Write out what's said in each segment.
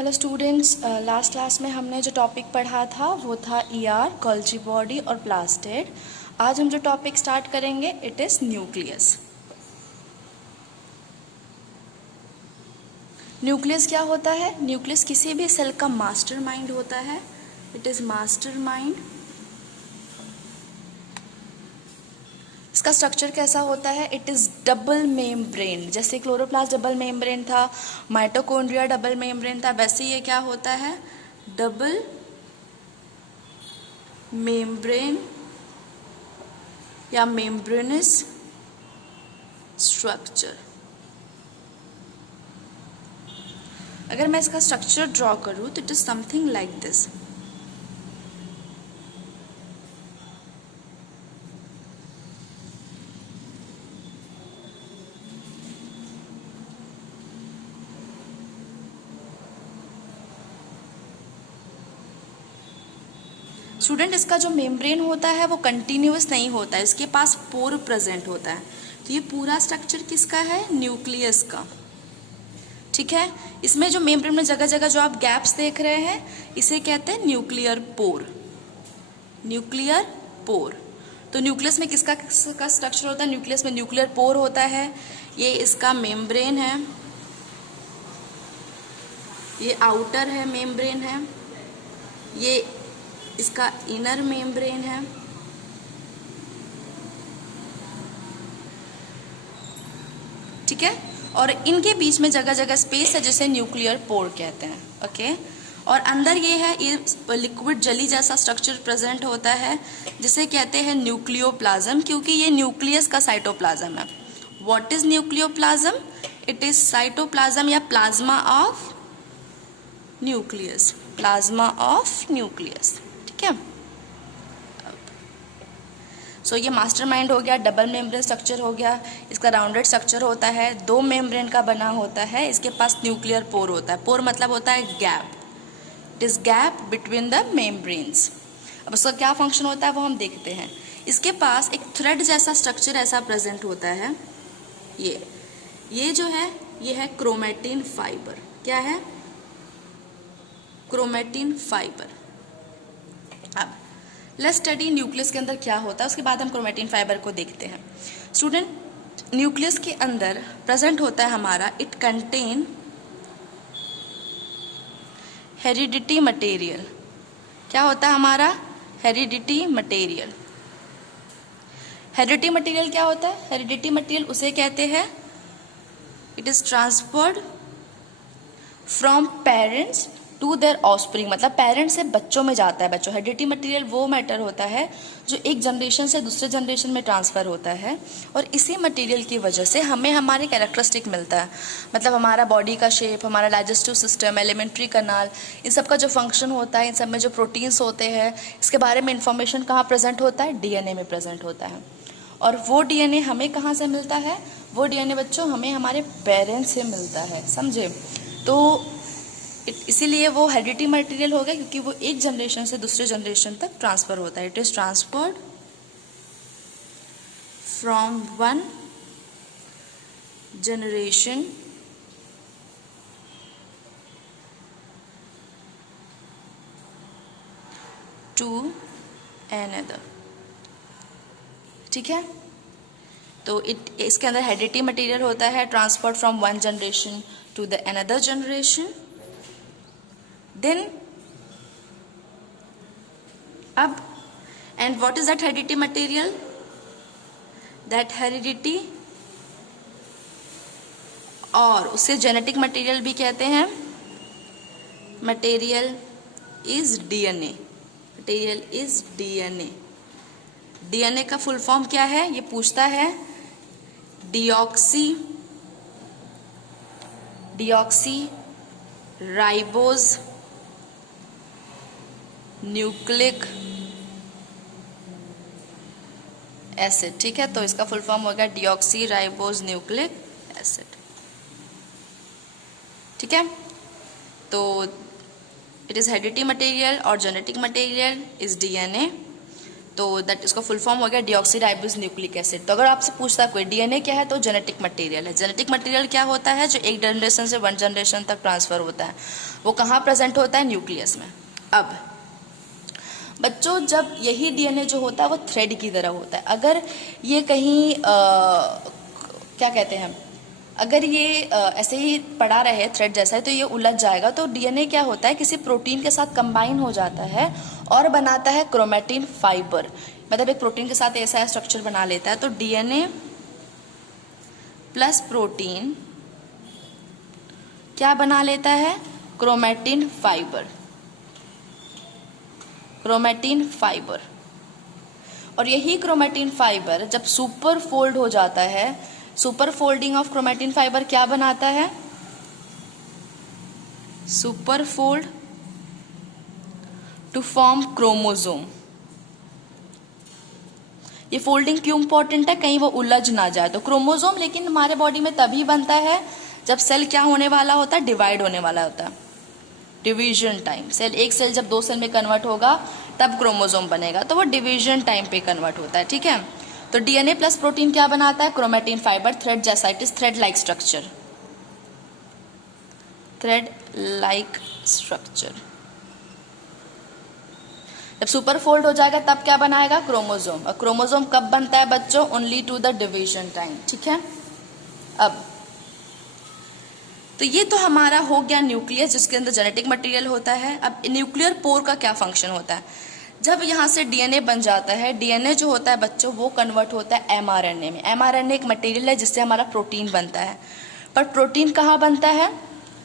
Hello students, last class में हमने जो टॉपिक पढ़ा था वो था ईआर, गोल्जी बॉडी और प्लास्टिड। आज हम जो टॉपिक स्टार्ट करेंगे इट इज़ न्यूक्लियस। न्यूक्लियस क्या होता है? न्यूक्लियस किसी भी सेल का मास्टरमाइंड होता है। It is mastermind. इसका स्ट्रक्चर कैसा होता है? It is double membrane. जैसे क्लोरोप्लास्ट डबल मेम्ब्रेन था, माइटोकॉन्ड्रिया डबल मेम्ब्रेन था, वैसे ये क्या होता है? डबल मेम्ब्रेन या मेम्ब्रेनस स्ट्रक्चर। अगर मैं इसका स्ट्रक्चर ड्रॉ करूं तो it is something like this. Student, इसका जो मेम्ब्रेन होता है वो कंटिन्यूअस नहीं होता है, इसके पास पोर प्रेजेंट होता है। तो ये पूरा स्ट्रक्चर किसका है? न्यूक्लियस का। ठीक है, इसमें जो मेम्ब्रेन में जगह जगह जो आप गैप्स देख रहे हैं इसे कहते हैं न्यूक्लियर पोर। Nuclear pore. तो न्यूक्लियस में किसका स्ट्रक्चर होता है? न्यूक्लियस में न्यूक्लियर पोर होता है। ये इसका मेम्ब्रेन है, ये आउटर है मेम्ब्रेन है, ये इसका इनर मेम्ब्रेन है। ठीक है, और इनके बीच में जगह जगह स्पेस है जिसे न्यूक्लियर पोर कहते हैं। ओके, और अंदर ये है, ये लिक्विड जली जैसा स्ट्रक्चर प्रेजेंट होता है जिसे कहते हैं न्यूक्लियोप्लाज्म, क्योंकि ये न्यूक्लियस का साइटोप्लाज्म है। What is nucleoplasm? It is cytoplasm या plasma of nucleus. Plasma of nucleus. ठीक है, सो ये मास्टरमाइंड हो गया, डबल मेम्ब्रेन स्ट्रक्चर हो गया। इसका राउंडेड स्ट्रक्चर होता है, दो मेम्ब्रेन का बना होता है, इसके पास न्यूक्लियर पोर होता है। पोर मतलब होता है gap. It is gap between the membranes. अब उसका क्या फंक्शन होता है वो हम देखते हैं। इसके पास एक थ्रेड जैसा स्ट्रक्चर ऐसा प्रेजेंट होता है। ये जो है ये है क्रोमेटिन फाइबर। क्या है? Chromatin fibre. अब लेट्स स्टडी न्यूक्लियस के अंदर क्या होता है, उसके बाद हम क्रोमेटिन फाइबर को देखते हैं। स्टूडेंट, न्यूक्लियस के अंदर प्रेजेंट होता है हमारा, इट कंटेन हेरिडिटी मटेरियल। क्या होता है हमारा? Heredity material. हेरिडिटी मटेरियल क्या होता है? हेरिडिटी मटेरियल उसे कहते हैं, it is transferred from parents to their offspring. मतलब पेरेंट्स से बच्चों में जाता है। बच्चों, हेरिडिटी मटेरियल वो मैटर होता है जो एक जनरेशन से दूसरे जनरेशन में ट्रांसफ़र होता है, और इसी मटेरियल की वजह से हमें हमारे कैरेक्टरिस्टिक मिलता है। मतलब हमारा बॉडी का शेप, हमारा डाइजेस्टिव सिस्टम, एलिमेंट्री कनाल, इन सब का जो फंक्शन होता है, इन सब में जो प्रोटीन्स होते हैं, इसके बारे में इंफॉर्मेशन कहाँ प्रेजेंट होता है? डीएनए में प्रेजेंट होता है। और वो डीएनए हमें कहाँ से मिलता है? वो डीएनए बच्चों हमें हमारे पेरेंट्स से मिलता है। समझे? तो इसीलिए वो हेरिडिटी मटेरियल हो गया, क्योंकि वो एक जनरेशन से दूसरे जनरेशन तक ट्रांसफर होता है। It is transferred from one generation to another. ठीक है, तो इसके अंदर हेरिडिटी मटेरियल होता है, transferred from one generation to the another generation. Then and what is that heredity material? That heredity, और उसे जेनेटिक मटेरियल भी कहते हैं। Material is DNA. Material is DNA. DNA का फुल फॉर्म क्या है ये पूछता है। Deoxy ribose nucleic acid. ठीक है, तो इसका फुल फॉर्म हो गया डिऑक्सी राइबोज न्यूक्लिक एसिड। ठीक है, तो इट इज हेरिडिटी मटेरियल और जेनेटिक मटेरियल इज डीएनए। तो दैट इसका फुल फॉर्म हो गया डीऑक्सीराइबोस न्यूक्लिक एसिड। तो अगर आपसे पूछता है कोई डीएनए क्या है तो जेनेटिक मटेरियल है। जेनेटिक मटेरियल क्या होता है? जो एक जनरेशन से वन जनरेशन तक ट्रांसफर होता है, वो कहाँ प्रेजेंट होता है? न्यूक्लियस में। अब बच्चों जब यही डीएनए जो होता है वो थ्रेड की तरह होता है। अगर ये कहीं क्या कहते हैं, अगर ये ऐसे ही पड़ा रहे थ्रेड जैसा है तो ये उलझ जाएगा। तो डीएनए क्या होता है? किसी प्रोटीन के साथ कंबाइन हो जाता है और बनाता है क्रोमेटिन फाइबर, मतलब एक प्रोटीन के साथ ऐसा स्ट्रक्चर बना लेता है। तो डीएनए प्लस प्रोटीन क्या बना लेता है? Chromatin fibre. Chromatin fibre. और यही क्रोमेटिन फाइबर जब सुपर फोल्ड हो जाता है, super folding of chromatin fibre क्या बनाता है? Super fold to form chromosome. ये फोल्डिंग क्यों इंपॉर्टेंट है? कहीं वो उलझ ना जाए। तो क्रोमोसोम लेकिन हमारे बॉडी में तभी बनता है जब सेल क्या होने वाला होता है? डिवाइड होने वाला होता है, डिवीजन टाइम। सेल, एक सेल जब दो सेल में कन्वर्ट होगा तब क्रोमोसोम बनेगा, तो वो डिवीजन टाइम पे कन्वर्ट होता है। ठीक है, तो डीएनए प्लस प्रोटीन क्या बनाता है? क्रोमेटिन फाइबर, थ्रेड जैसा, it is thread like structure. Thread like structure. जब सुपर फोल्ड हो जाएगा तब क्या बनाएगा? क्रोमोसोम। और क्रोमोसोम कब बनता है बच्चों? Only to the division time. ठीक है, अब तो ये तो हमारा हो गया न्यूक्लियस जिसके अंदर जेनेटिक मटेरियल होता है। अब न्यूक्लियर पोर का क्या फंक्शन होता है? जब यहाँ से डीएनए बन जाता है, डीएनए जो होता है बच्चों वो कन्वर्ट होता है एमआरएनए में। एमआरएनए एक मटेरियल है जिससे हमारा प्रोटीन बनता है। पर प्रोटीन कहाँ बनता है?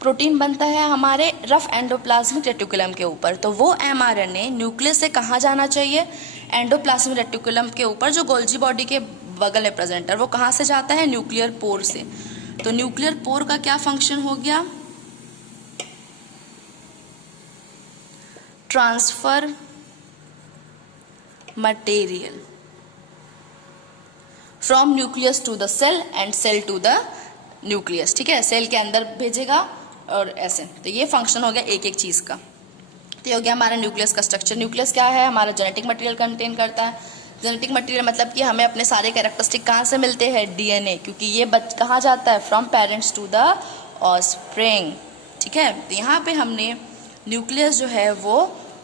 प्रोटीन बनता है हमारे रफ एंडोप्लाज्मिक रेटिकुलम के ऊपर। तो वो एमआरएनए न्यूक्लियस से कहाँ जाना चाहिए? एंडोप्लाज्मिक रेटिकुलम के ऊपर जो गोल्जी बॉडी के बगल में प्रेजेंट है। वो कहाँ से जाता है? न्यूक्लियर पोर से। तो न्यूक्लियर पोर का क्या फंक्शन हो गया? Transfer material from nucleus to the cell and cell to the nucleus. ठीक है, सेल के अंदर भेजेगा और ऐसे। तो ये फंक्शन हो गया एक एक चीज का। तो ये हो गया हमारा न्यूक्लियस का स्ट्रक्चर। न्यूक्लियस क्या है? हमारा जेनेटिक मटेरियल कंटेन करता है। जेनेटिक मटेरियल मतलब कि हमें अपने सारे कैरेक्टरिस्टिक कहाँ से मिलते हैं? डीएनए, क्योंकि ये कहाँ जाता है? From parents to the offspring. ठीक है, तो यहाँ पे हमने न्यूक्लियस जो है वो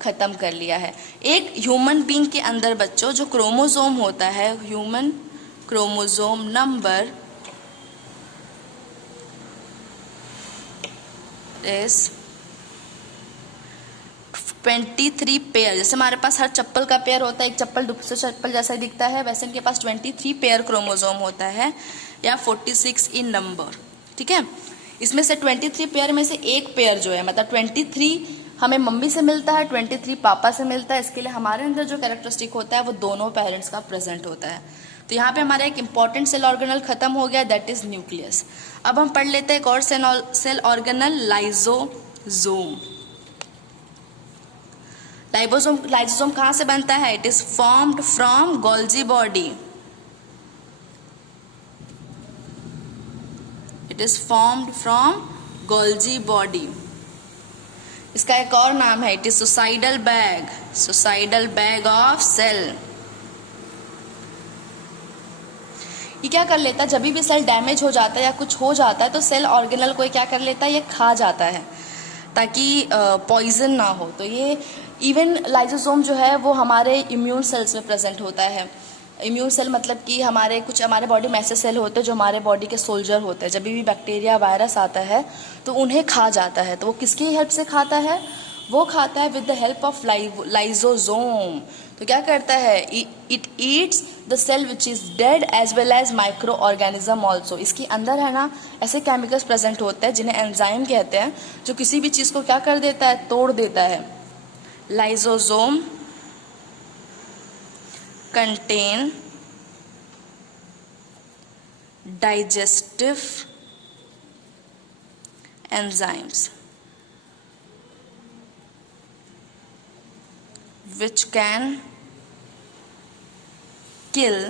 खत्म कर लिया है। एक ह्यूमन बीइंग के अंदर बच्चों जो क्रोमोसोम होता है, human chromosome number is 23 pair. जैसे हमारे पास हर चप्पल का पेयर होता है, एक चप्पल दूसरे चप्पल जैसा दिखता है, वैसे इनके पास 23 पेयर क्रोमोसोम होता है, या 46 इन नंबर। ठीक है, इसमें से 23 पेयर में से एक पेयर जो है, मतलब 23 हमें मम्मी से मिलता है, 23 पापा से मिलता है। इसके लिए हमारे अंदर जो कैरेक्टरिस्टिक होता है वो दोनों पेरेंट्स का प्रेजेंट होता है। तो यहाँ पे हमारा एक इंपॉर्टेंट सेल ऑर्गेनल खत्म हो गया, दैट इज न्यूक्लियस। अब हम पढ़ लेते हैं एक और सेल ऑर्गेनल, लाइजोसोम। लाइजोसोम कहाँ से बनता है? It is formed from Golgi body. It is formed from Golgi body. इसका एक और नाम है, it is suicidal bag, suicidal bag of cell. ये क्या कर लेता है? जब भी सेल डैमेज हो जाता है या कुछ हो जाता है तो सेल ऑर्गेनल को क्या कर लेता है? ये खा जाता है ताकि पॉइजन ना हो। तो ये इवन लाइजोसोम जो है वो हमारे इम्यून सेल्स में प्रेजेंट होता है। इम्यून सेल मतलब कि हमारे बॉडी में ऐसे सेल होते हैं जो हमारे बॉडी के सोल्जर होते हैं। जब भी बैक्टीरिया वायरस आता है तो उन्हें खा जाता है। तो वो किसकी हेल्प से खाता है? वो खाता है with the help of lysosome. तो क्या करता है? It eats the cell which is dead as well as micro organism also. इसके अंदर है ना ऐसे केमिकल्स प्रेजेंट होते हैं जिन्हें एंजाइम कहते हैं, जो किसी भी चीज को क्या कर देता है? तोड़ देता है। Lysosome contain digestive enzymes which can kill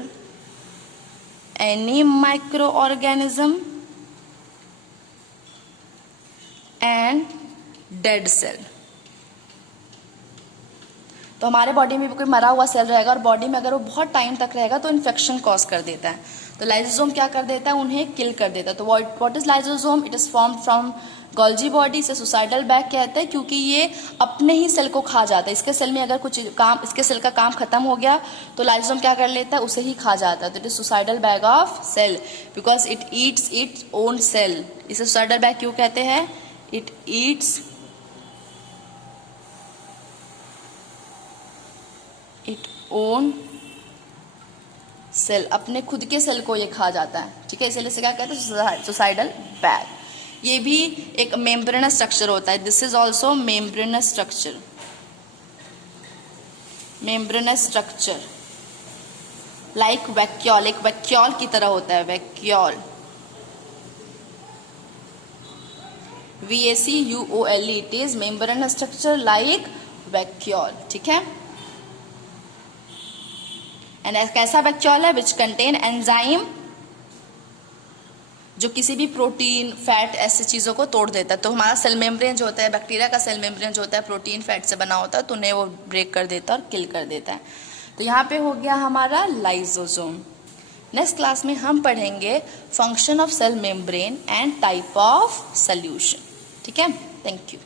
any microorganism and dead cell। तो हमारे बॉडी में भी कोई मरा हुआ सेल रहेगा और बॉडी में अगर वो बहुत टाइम तक रहेगा तो इन्फेक्शन कॉज कर देता है। तो लाइसोसोम क्या कर देता है, उन्हें किल कर देता है। तो what is lysosome? It is form from Golgi body. इसे सुसाइडल बैग कहते हैं क्योंकि ये अपने ही सेल को खा जाता है। इसके सेल में अगर कुछ काम, इसके सेल का काम खत्म हो गया तो लाइसोसोम क्या कर लेता है, उसे ही खा जाता है। तो it is suicidal bag of cell because it eats its own cell. इसे सुसाइडल बैग क्यों कहते हैं? It eats it own cell, अपने खुद के सेल को ये खा जाता है। ठीक है, इसलिए इसे क्या कहते हैं? Suicidal bag. ये भी एक मेम्ब्रेनस स्ट्रक्चर होता है। This is also membranous structure. Membranous structure like vacuole, एक वैक्यूल की तरह होता है। Vacuole, VACUOL, it is membranous structure like vacuole. ठीक है, एंड कैसा वैक्यूल है? विच कंटेन एंजाइम, जो किसी भी प्रोटीन, फैट, ऐसी चीज़ों को तोड़ देता है। तो हमारा सेल मेम्ब्रेन जो होता है, बैक्टीरिया का सेल मेम्ब्रेन जो होता है प्रोटीन, फैट से बना होता है, तो उन्हें वो ब्रेक कर देता है और किल कर देता है। तो यहाँ पे हो गया हमारा लाइसोसोम। नेक्स्ट क्लास में हम पढ़ेंगे function of cell membrane and type of solution. ठीक है, थैंक यू।